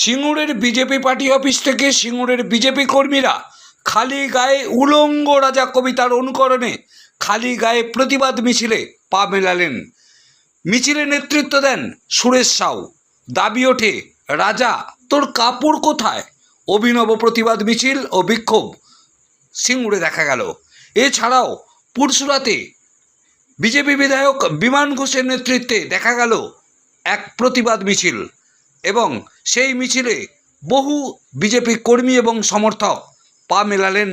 সিঙ্গুরের BJP party office থেকে সিঙ্গুরের BJP কর্মীরা খালি গায়ে উলঙ্গ রাজা কবিতার অনুকরণে খালি গায়ে প্রতিবাদ মিছিলে পা মেলালেন। মিছিলে নেতৃত্ব দেন সুরেশ সাউ। দাবি ওঠে, রাজা তোর কাপড় কোথায়? অভিনব প্রতিবাদ মিছিল ও বিক্ষোভ সিঙ্গুরে দেখা গেল। এছাড়াও পুরসুরাতে বিজেপি বিধায়ক বিমান ঘোষের নেতৃত্বে দেখা গেল এক প্রতিবাদ মিছিল এবং সেই মিছিলে বহু বিজেপি কর্মী এবং সমর্থক পা মেলালেন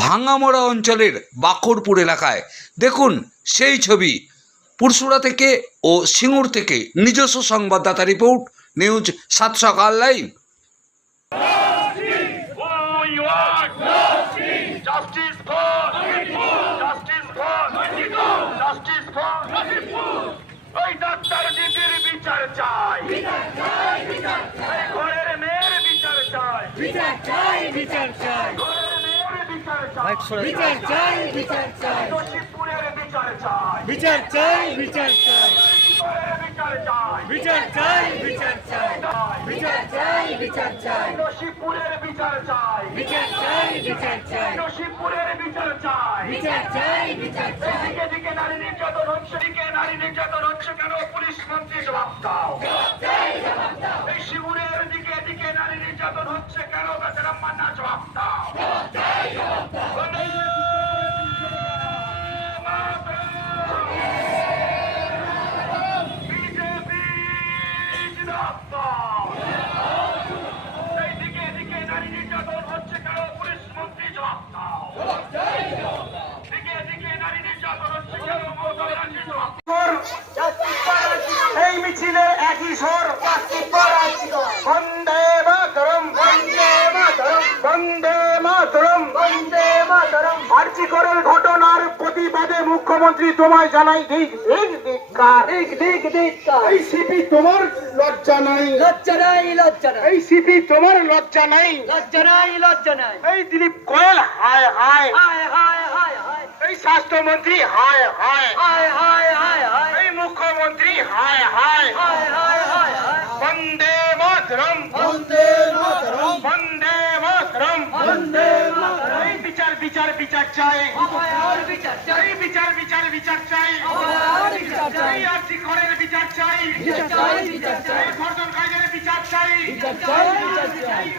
ভাঙামরা অঞ্চলের বাকরপুর এলাকায়। দেখুন সেই ছবি পুরসুরা থেকে ও সিঙ্গুর থেকে। নিজস্ব সংবাদদাতা রিপোর্ট, নিউজ 7 সকাল লাইভ। পুলিশ মন্ত্রী জবাব দাও। এই শিবিরের দিকে দিকে নারী নির্যাতন হচ্ছে কেন? বেচারা মান্না জবাব দাও। বিজেপি জিন্দাবাদ। এই দিকে দিকে নারী নির্যাতন হচ্ছে কেন? পুলিশ মন্ত্রী জবাব দাও। দিকে দিকে নারী নির্যাতন হচ্ছে কেন? মমতা ব্যানার্জি জবাব দাও। এই মিছিলের একই স্বর, বন্দে মাতরম, বন্দে মাতরম, বন্দে মাতরম, বন্দে মাতরম। আর্জিকরের ঘটনার প্রতিবাদে মুখ্যমন্ত্রী তোমায় জানাই ধিক্কার। এই সিপি তোমার লজ্জা নাই, লজ্জা নাই, লজ্জা নাই, এই সিপি তোমার লজ্জা নাই, লজ্জা নাই, লজ্জা নাই। এই দিলীপ গোয়েল হায় হায়, হায় হায় হায় হায়, এই স্বাস্থ্যমন্ত্রী হায় হায়, হায় হায় হায় হায়, এই মুখ্যমন্ত্রী হায় হায়। হায় হায় হায় হায়। বন্দে মাতরম, বন্দে মাতরম, বন্দে মাতরম, বন্দে মাতরম। এই বিচার বিচার বিচার চাই, অভয়ার বিচার চাই, এই বিচার বিচার বিচার চাই, অভয়ার বিচার চাই, এই আর্জিকরের বিচার চাই, বিচার চাই, বিচার চাই, এই ধর্ষণকারীদের বিচার চাই, বিচার চাই, বিচার চাই। এই